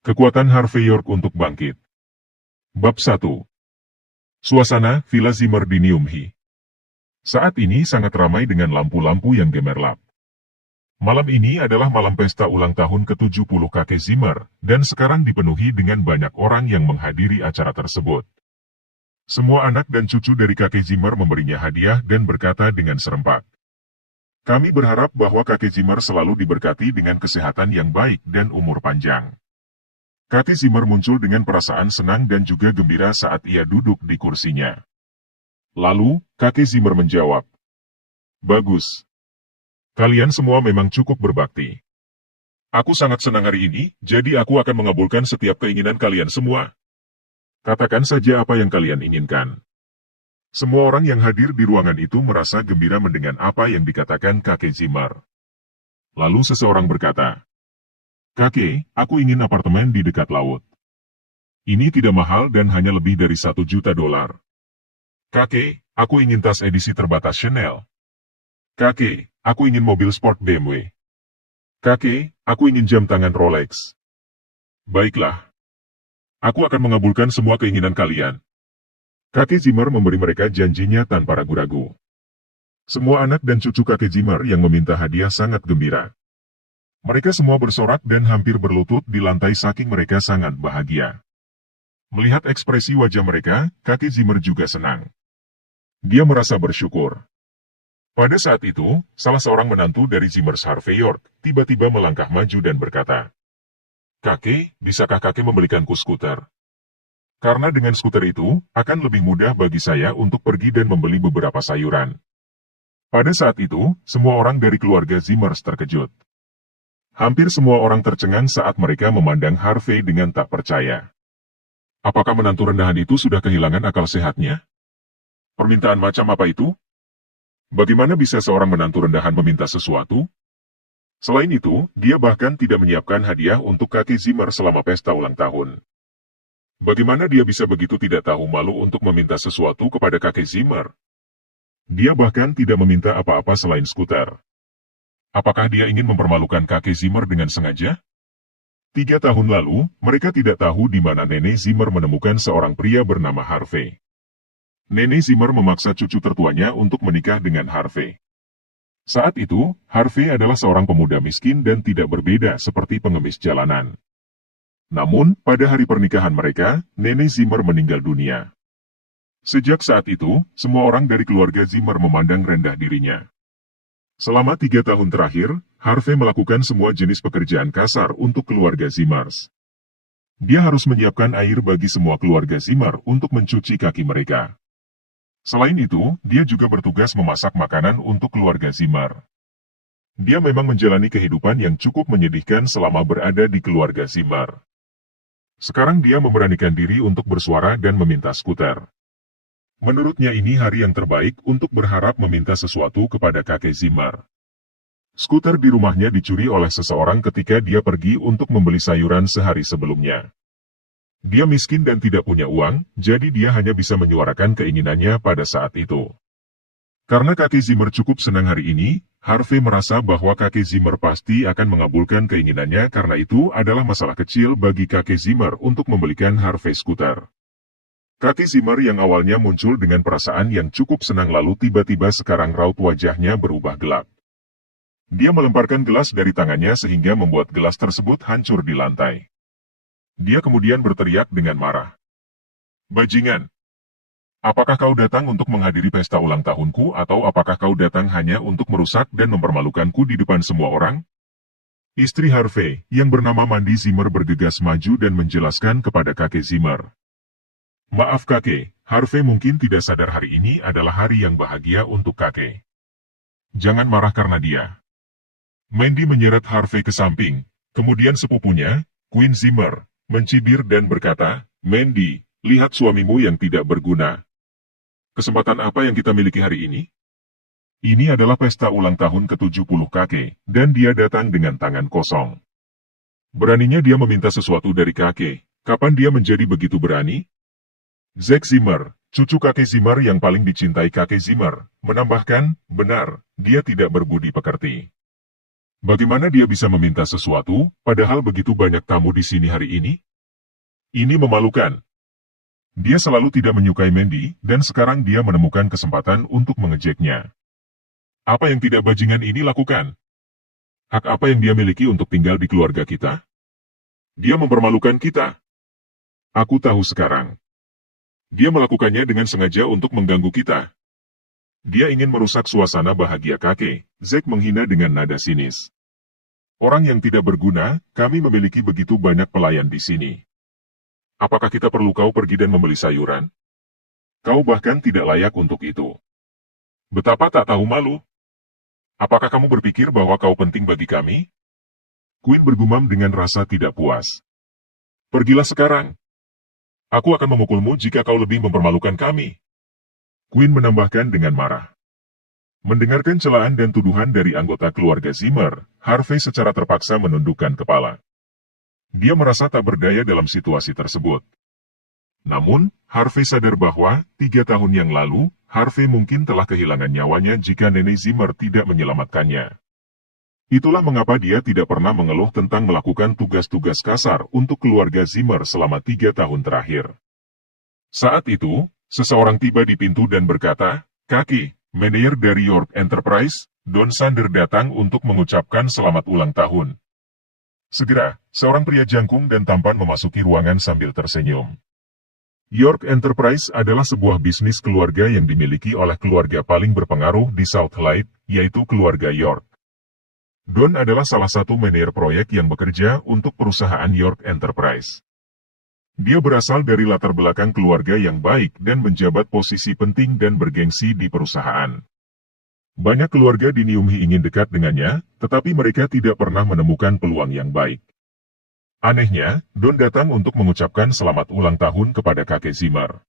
Kekuatan Harvey York untuk bangkit. Bab 1. Suasana Villa Zimmer di Neumhi. Saat ini sangat ramai dengan lampu-lampu yang gemerlap. Malam ini adalah malam pesta ulang tahun ke-70 kakek Zimmer, dan sekarang dipenuhi dengan banyak orang yang menghadiri acara tersebut. Semua anak dan cucu dari kakek Zimmer memberinya hadiah dan berkata dengan serempak, "Kami berharap bahwa kakek Zimmer selalu diberkati dengan kesehatan yang baik dan umur panjang." Kakek Zimmer muncul dengan perasaan senang dan juga gembira saat ia duduk di kursinya. Lalu, kakek Zimmer menjawab, "Bagus. Kalian semua memang cukup berbakti. Aku sangat senang hari ini, jadi aku akan mengabulkan setiap keinginan kalian semua. Katakan saja apa yang kalian inginkan." Semua orang yang hadir di ruangan itu merasa gembira mendengar apa yang dikatakan kakek Zimmer. Lalu seseorang berkata, "Kakek, aku ingin apartemen di dekat laut. Ini tidak mahal dan hanya lebih dari $1 juta. Kakek, aku ingin tas edisi terbatas Chanel. Kakek, aku ingin mobil sport BMW. Kakek, aku ingin jam tangan Rolex." Baiklah. Aku akan mengabulkan semua keinginan kalian. Kakek Zimmer memberi mereka janjinya tanpa ragu-ragu. Semua anak dan cucu kakek Zimmer yang meminta hadiah sangat gembira. Mereka semua bersorak dan hampir berlutut di lantai saking mereka sangat bahagia. Melihat ekspresi wajah mereka, kakek Zimmer juga senang. Dia merasa bersyukur. Pada saat itu, salah seorang menantu dari Zimmer, Harvey York, tiba-tiba melangkah maju dan berkata, "Kakek, bisakah kakek membelikanku skuter? Karena dengan skuter itu, akan lebih mudah bagi saya untuk pergi dan membeli beberapa sayuran." Pada saat itu, semua orang dari keluarga Zimmer terkejut. Hampir semua orang tercengang saat mereka memandang Harvey dengan tak percaya. Apakah menantu rendahan itu sudah kehilangan akal sehatnya? Permintaan macam apa itu? Bagaimana bisa seorang menantu rendahan meminta sesuatu? Selain itu, dia bahkan tidak menyiapkan hadiah untuk kakek Zimmer selama pesta ulang tahun. Bagaimana dia bisa begitu tidak tahu malu untuk meminta sesuatu kepada kakek Zimmer? Dia bahkan tidak meminta apa-apa selain skuter. Apakah dia ingin mempermalukan kakek Zimmer dengan sengaja? 3 tahun lalu, mereka tidak tahu di mana Nenek Zimmer menemukan seorang pria bernama Harvey. Nenek Zimmer memaksa cucu tertuanya untuk menikah dengan Harvey. Saat itu, Harvey adalah seorang pemuda miskin dan tidak berbeda seperti pengemis jalanan. Namun, pada hari pernikahan mereka, Nenek Zimmer meninggal dunia. Sejak saat itu, semua orang dari keluarga Zimmer memandang rendah dirinya. Selama 3 tahun terakhir, Harvey melakukan semua jenis pekerjaan kasar untuk keluarga Zimmer. Dia harus menyiapkan air bagi semua keluarga Zimmer untuk mencuci kaki mereka. Selain itu, dia juga bertugas memasak makanan untuk keluarga Zimmer. Dia memang menjalani kehidupan yang cukup menyedihkan selama berada di keluarga Zimmer. Sekarang dia memberanikan diri untuk bersuara dan meminta skuter. Menurutnya ini hari yang terbaik untuk berharap meminta sesuatu kepada kakek Zimmer. Skuter di rumahnya dicuri oleh seseorang ketika dia pergi untuk membeli sayuran sehari sebelumnya. Dia miskin dan tidak punya uang, jadi dia hanya bisa menyuarakan keinginannya pada saat itu. Karena kakek Zimmer cukup senang hari ini, Harvey merasa bahwa kakek Zimmer pasti akan mengabulkan keinginannya karena itu adalah masalah kecil bagi kakek Zimmer untuk membelikan Harvey skuter. Kakek Zimmer yang awalnya muncul dengan perasaan yang cukup senang lalu tiba-tiba sekarang raut wajahnya berubah gelap. Dia melemparkan gelas dari tangannya sehingga membuat gelas tersebut hancur di lantai. Dia kemudian berteriak dengan marah. "Bajingan! Apakah kau datang untuk menghadiri pesta ulang tahunku atau apakah kau datang hanya untuk merusak dan mempermalukanku di depan semua orang?" Istri Harvey, yang bernama Mandy Zimmer bergegas maju dan menjelaskan kepada kakek Zimmer. "Maaf kakek, Harvey mungkin tidak sadar hari ini adalah hari yang bahagia untuk kakek. Jangan marah karena dia." Mandy menyeret Harvey ke samping, kemudian sepupunya, Queen Zimmer, mencibir dan berkata, "Mandy, lihat suamimu yang tidak berguna. Kesempatan apa yang kita miliki hari ini? Ini adalah pesta ulang tahun ke-70 kakek, dan dia datang dengan tangan kosong. Beraninya dia meminta sesuatu dari kakek, kapan dia menjadi begitu berani?" Zack Zimmer, cucu kakek Zimmer yang paling dicintai kakek Zimmer, menambahkan, "Benar, dia tidak berbudi pekerti." Bagaimana dia bisa meminta sesuatu, padahal begitu banyak tamu di sini hari ini? Ini memalukan. Dia selalu tidak menyukai Mandy, dan sekarang dia menemukan kesempatan untuk mengejeknya. Apa yang tidak bajingan ini lakukan? Hak apa yang dia miliki untuk tinggal di keluarga kita? Dia mempermalukan kita. Aku tahu sekarang. Dia melakukannya dengan sengaja untuk mengganggu kita. Dia ingin merusak suasana bahagia kakek. Zack menghina dengan nada sinis. Orang yang tidak berguna, kami memiliki begitu banyak pelayan di sini. Apakah kita perlu kau pergi dan membeli sayuran? Kau bahkan tidak layak untuk itu. Betapa tak tahu malu. Apakah kamu berpikir bahwa kau penting bagi kami? Queen bergumam dengan rasa tidak puas. Pergilah sekarang. Aku akan memukulmu jika kau lebih mempermalukan kami. Queen menambahkan dengan marah. Mendengarkan celaan dan tuduhan dari anggota keluarga Zimmer, Harvey secara terpaksa menundukkan kepala. Dia merasa tak berdaya dalam situasi tersebut. Namun, Harvey sadar bahwa, 3 tahun yang lalu, Harvey mungkin telah kehilangan nyawanya jika nenek Zimmer tidak menyelamatkannya. Itulah mengapa dia tidak pernah mengeluh tentang melakukan tugas-tugas kasar untuk keluarga Zimmer selama 3 tahun terakhir. Saat itu, seseorang tiba di pintu dan berkata, "Kaki, manajer dari York Enterprise, Don Sander datang untuk mengucapkan selamat ulang tahun." Segera, seorang pria jangkung dan tampan memasuki ruangan sambil tersenyum. York Enterprise adalah sebuah bisnis keluarga yang dimiliki oleh keluarga paling berpengaruh di South Light, yaitu keluarga York. Don adalah salah satu manajer proyek yang bekerja untuk perusahaan York Enterprise. Dia berasal dari latar belakang keluarga yang baik dan menjabat posisi penting dan bergengsi di perusahaan. Banyak keluarga di Niumhi ingin dekat dengannya, tetapi mereka tidak pernah menemukan peluang yang baik. Anehnya, Don datang untuk mengucapkan selamat ulang tahun kepada kakek Zimmer.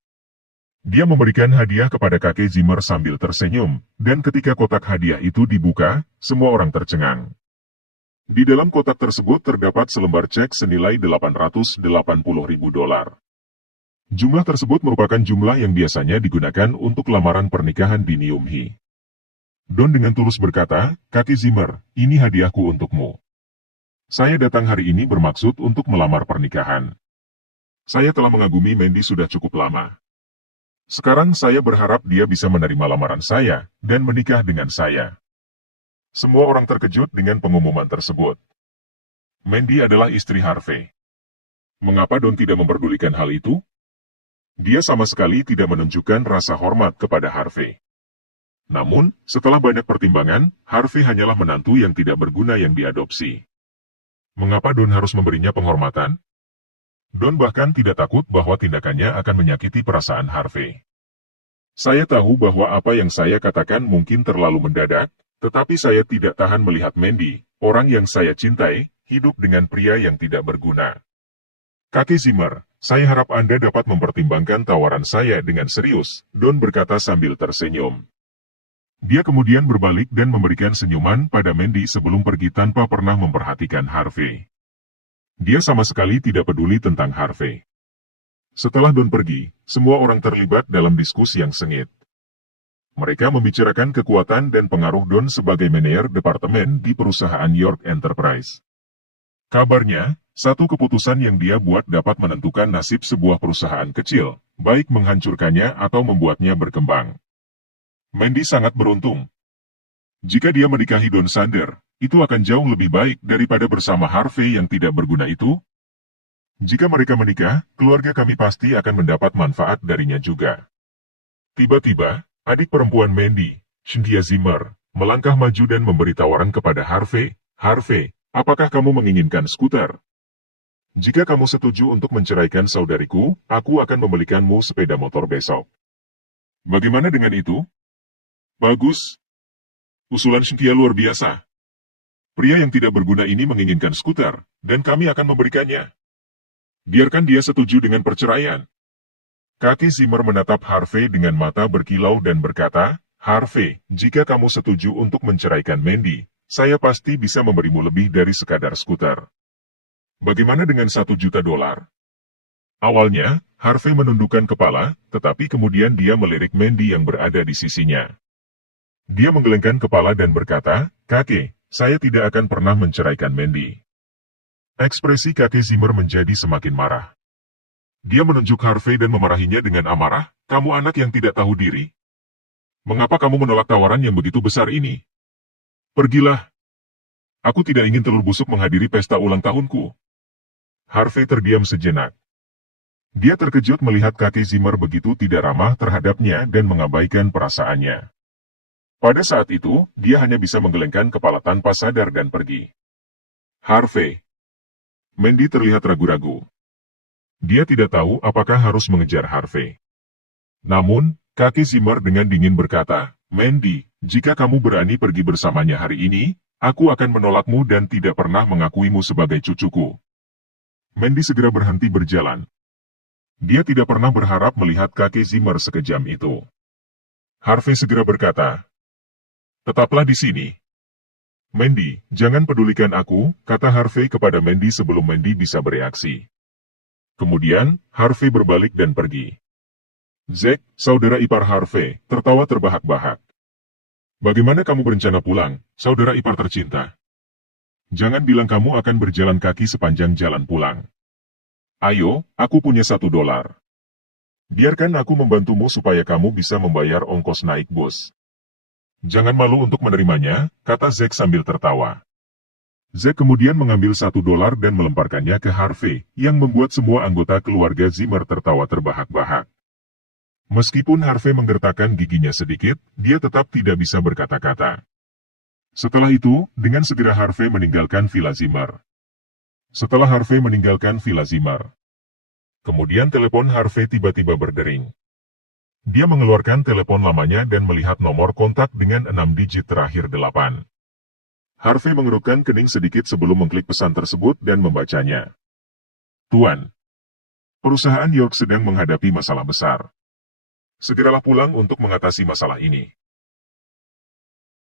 Dia memberikan hadiah kepada kakek Zimmer sambil tersenyum, dan ketika kotak hadiah itu dibuka, semua orang tercengang. Di dalam kotak tersebut terdapat selembar cek senilai $880.000. Jumlah tersebut merupakan jumlah yang biasanya digunakan untuk lamaran pernikahan di Niumhi. Don dengan tulus berkata, "Kakek Zimmer, ini hadiahku untukmu. Saya datang hari ini bermaksud untuk melamar pernikahan. Saya telah mengagumi Mandy sudah cukup lama. Sekarang saya berharap dia bisa menerima lamaran saya, dan menikah dengan saya." Semua orang terkejut dengan pengumuman tersebut. Mandy adalah istri Harvey. Mengapa Don tidak memperdulikan hal itu? Dia sama sekali tidak menunjukkan rasa hormat kepada Harvey. Namun, setelah banyak pertimbangan, Harvey hanyalah menantu yang tidak berguna yang diadopsi. Mengapa Don harus memberinya penghormatan? Don bahkan tidak takut bahwa tindakannya akan menyakiti perasaan Harvey. Saya tahu bahwa apa yang saya katakan mungkin terlalu mendadak, tetapi saya tidak tahan melihat Mandy, orang yang saya cintai, hidup dengan pria yang tidak berguna. Kakek Zimmer, saya harap Anda dapat mempertimbangkan tawaran saya dengan serius, Don berkata sambil tersenyum. Dia kemudian berbalik dan memberikan senyuman pada Mandy sebelum pergi tanpa pernah memperhatikan Harvey. Dia sama sekali tidak peduli tentang Harvey. Setelah Don pergi, semua orang terlibat dalam diskusi yang sengit. Mereka membicarakan kekuatan dan pengaruh Don sebagai manajer departemen di perusahaan York Enterprise. Kabarnya, satu keputusan yang dia buat dapat menentukan nasib sebuah perusahaan kecil, baik menghancurkannya atau membuatnya berkembang. Mandy sangat beruntung. Jika dia menikahi Don Sander, itu akan jauh lebih baik daripada bersama Harvey yang tidak berguna itu. Jika mereka menikah, keluarga kami pasti akan mendapat manfaat darinya juga. Tiba-tiba, adik perempuan Mandy, Cynthia Zimmer, melangkah maju dan memberi tawaran kepada Harvey. "Harvey, apakah kamu menginginkan skuter? Jika kamu setuju untuk menceraikan saudariku, aku akan membelikanmu sepeda motor besok. Bagaimana dengan itu?" "Bagus. Usulan Cynthia luar biasa. Pria yang tidak berguna ini menginginkan skuter, dan kami akan memberikannya. Biarkan dia setuju dengan perceraian." Kakek Zimmer menatap Harvey dengan mata berkilau dan berkata, "Harvey, jika kamu setuju untuk menceraikan Mandy, saya pasti bisa memberimu lebih dari sekadar skuter. Bagaimana dengan $1 juta?" Awalnya, Harvey menundukkan kepala, tetapi kemudian dia melirik Mandy yang berada di sisinya. Dia menggelengkan kepala dan berkata, "Kakek, Saya tidak akan pernah menceraikan Mandy. Ekspresi kakek Zimmer menjadi semakin marah. Dia menunjuk Harvey dan memarahinya dengan amarah, "Kamu anak yang tidak tahu diri. Mengapa kamu menolak tawaran yang begitu besar ini? Pergilah. Aku tidak ingin telur busuk menghadiri pesta ulang tahunku." Harvey terdiam sejenak. Dia terkejut melihat kakek Zimmer begitu tidak ramah terhadapnya dan mengabaikan perasaannya. Pada saat itu, dia hanya bisa menggelengkan kepala tanpa sadar dan pergi. Harvey. Mandy terlihat ragu-ragu. Dia tidak tahu apakah harus mengejar Harvey. Namun, kakek Zimmer dengan dingin berkata, "Mandy, jika kamu berani pergi bersamanya hari ini, aku akan menolakmu dan tidak pernah mengakuimu sebagai cucuku." Mandy segera berhenti berjalan. Dia tidak pernah berharap melihat kakek Zimmer sekejam itu. Harvey segera berkata, "Tetaplah di sini." "Mandy, jangan pedulikan aku," kata Harvey kepada Mandy sebelum Mandy bisa bereaksi. Kemudian, Harvey berbalik dan pergi. Zack, saudara ipar Harvey, tertawa terbahak-bahak. "Bagaimana kamu berencana pulang, saudara ipar tercinta? Jangan bilang kamu akan berjalan kaki sepanjang jalan pulang. Ayo, aku punya $1. Biarkan aku membantumu supaya kamu bisa membayar ongkos naik bus." "Jangan malu untuk menerimanya," kata Zack sambil tertawa. Zack kemudian mengambil $1 dan melemparkannya ke Harvey, yang membuat semua anggota keluarga Zimmer tertawa terbahak-bahak. Meskipun Harvey menggertakkan giginya sedikit, dia tetap tidak bisa berkata-kata. Setelah itu, dengan segera Harvey meninggalkan Villa Zimmer. Kemudian telepon Harvey tiba-tiba berdering. Dia mengeluarkan telepon lamanya dan melihat nomor kontak dengan 6 digit terakhir 8. Harvey mengerutkan kening sedikit sebelum mengklik pesan tersebut dan membacanya. "Tuan, perusahaan York sedang menghadapi masalah besar. Segeralah pulang untuk mengatasi masalah ini.